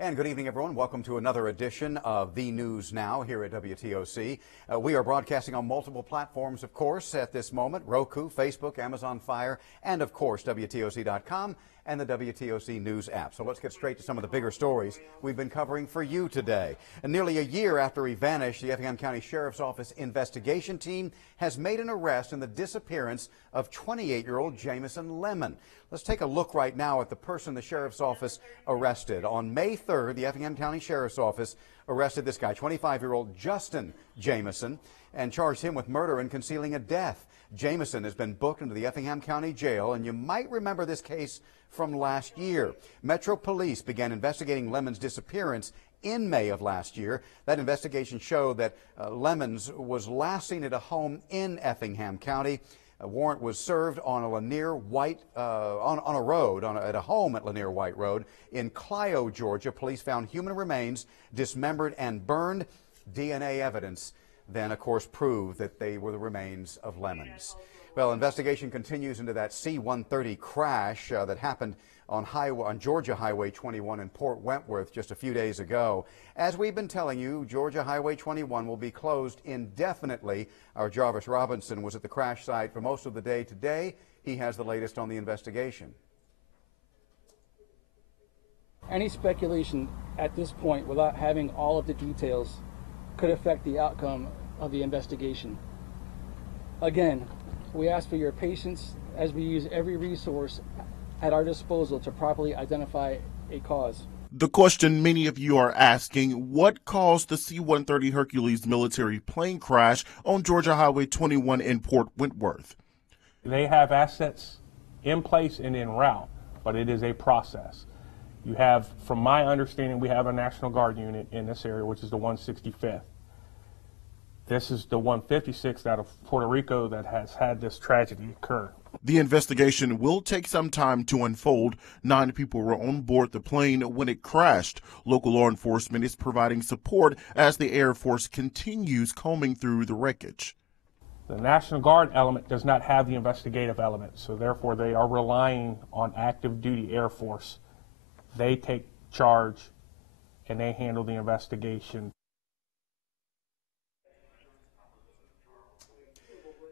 And good evening, everyone. Welcome to another edition of The News Now here at WTOC. We are broadcasting on multiple platforms, of course, at this moment: Roku, Facebook, Amazon Fire, and, of course, WTOC.com and the WTOC News app. So let's get straight to some of the bigger stories we've been covering for you today. And nearly a year after he vanished, the Effingham County Sheriff's Office investigation team has made an arrest in the disappearance of 28-year-old Jamison Lemon. Let's take a look right now at the person the Sheriff's Office arrested. On May 3rd, the Effingham County Sheriff's Office arrested this guy, 25-year-old Justin Jamison, and charged him with murder and concealing a death. Jamison has been booked into the Effingham County Jail, and you might remember this case from last year. Metro Police began investigating Lemon's disappearance in May of last year. That investigation showed that Lemons was last seen at a home in Effingham County. A warrant was served on a Lanier White on a road at a home at Lanier White Road in Clio, Georgia. Police found human remains dismembered and burned. DNA evidence then, of course, proved that they were the remains of Lemons. Well, investigation continues into that C-130 crash that happened on Georgia Highway 21 in Port Wentworth just a few days ago. As we've been telling you, Georgia Highway 21 will be closed indefinitely. Our Jarvis Robinson was at the crash site for most of the day today. He has the latest on the investigation. Any speculation at this point without having all of the details could affect the outcome of the investigation. Again, we ask for your patience as we use every resource at our disposal to properly identify a cause. The question many of you are asking: what caused the C-130 Hercules military plane crash on Georgia Highway 21 in Port Wentworth? They have assets in place and en route, but it is a process. You have, from my understanding, we have a National Guard unit in this area, which is the 165th. This is the 156th out of Puerto Rico that has had this tragedy occur. The investigation will take some time to unfold. 9 people were on board the plane when it crashed. Local law enforcement is providing support as the Air Force continues combing through the wreckage. The National Guard element does not have the investigative element, so therefore they are relying on active duty Air Force. They take charge and they handle the investigation.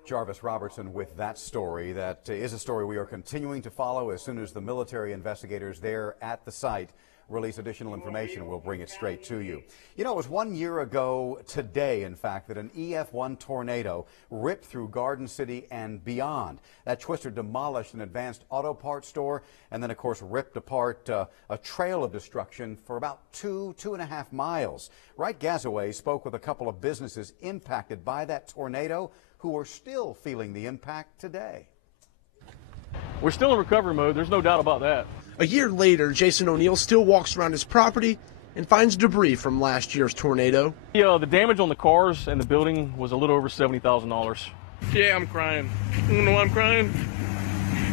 Jarvis Robertson with that story. That is a story we are continuing to follow. As soon as the military investigators there at the site release additional information, we'll bring it straight to you. You know, it was 1 year ago today, in fact, that an EF1 tornado ripped through Garden City and beyond. That twister demolished an Advanced Auto Parts store and then, of course, ripped apart a trail of destruction for about 2.5 miles. Wright Gazaway spoke with a couple of businesses impacted by that tornado who are still feeling the impact today. We're still in recovery mode, there's no doubt about that. A year later, Jason O'Neill still walks around his property and finds debris from last year's tornado. Yeah, the damage on the cars and the building was a little over $70,000. Yeah, I'm crying. You know why I'm crying?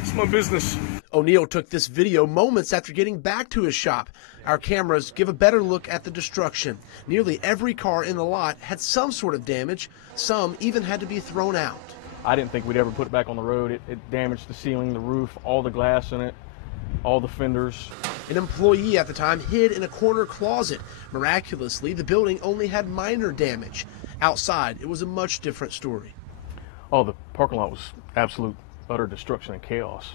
It's my business. O'Neill took this video moments after getting back to his shop. Our cameras give a better look at the destruction. Nearly every car in the lot had some sort of damage. Some even had to be thrown out. I didn't think we'd ever put it back on the road. It damaged the ceiling, the roof, all the glass in it, all the fenders. An employee at the time hid in a corner closet. Miraculously, the building only had minor damage. Outside, it was a much different story. Oh, the parking lot was absolute utter destruction and chaos.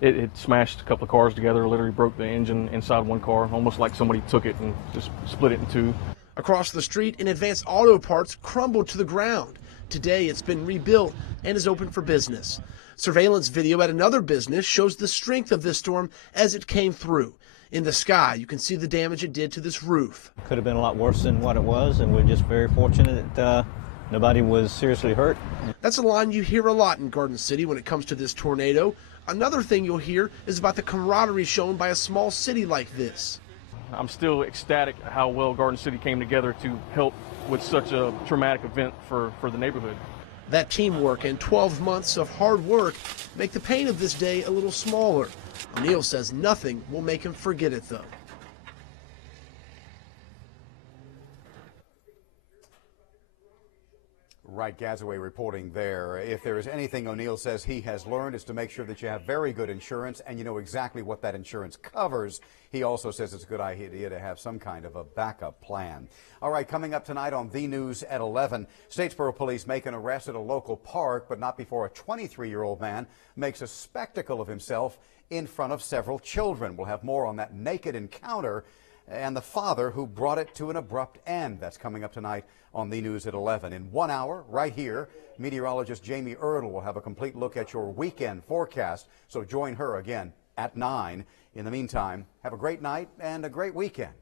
It smashed a couple of cars together, literally broke the engine inside one car, almost like somebody took it and just split it in two. Across the street, an Advanced Auto Parts crumbled to the ground. Today, it's been rebuilt and is open for business. Surveillance video at another business shows the strength of this storm as it came through. In the sky, you can see the damage it did to this roof. Could have been a lot worse than what it was, and we're just very fortunate that nobody was seriously hurt. That's a line you hear a lot in Garden City when it comes to this tornado. Another thing you'll hear is about the camaraderie shown by a small city like this. I'm still ecstatic at how well Garden City came together to help with such a traumatic event for the neighborhood. That teamwork and 12 months of hard work make the pain of this day a little smaller. O'Neill says nothing will make him forget it, though. Right, Gazaway reporting there. If there is anything O'Neill says he has learned, is to make sure that you have very good insurance and you know exactly what that insurance covers. He also says it's a good idea to have some kind of a backup plan. All right, coming up tonight on The News at 11, Statesboro police make an arrest at a local park, but not before a 23-year-old man makes a spectacle of himself in front of several children. We'll have more on that naked encounter and the father who brought it to an abrupt end. That's coming up tonight on The News at 11. In 1 hour, right here, meteorologist Jamie Erdl will have a complete look at your weekend forecast, so join her again at 9. In the meantime, have a great night and a great weekend.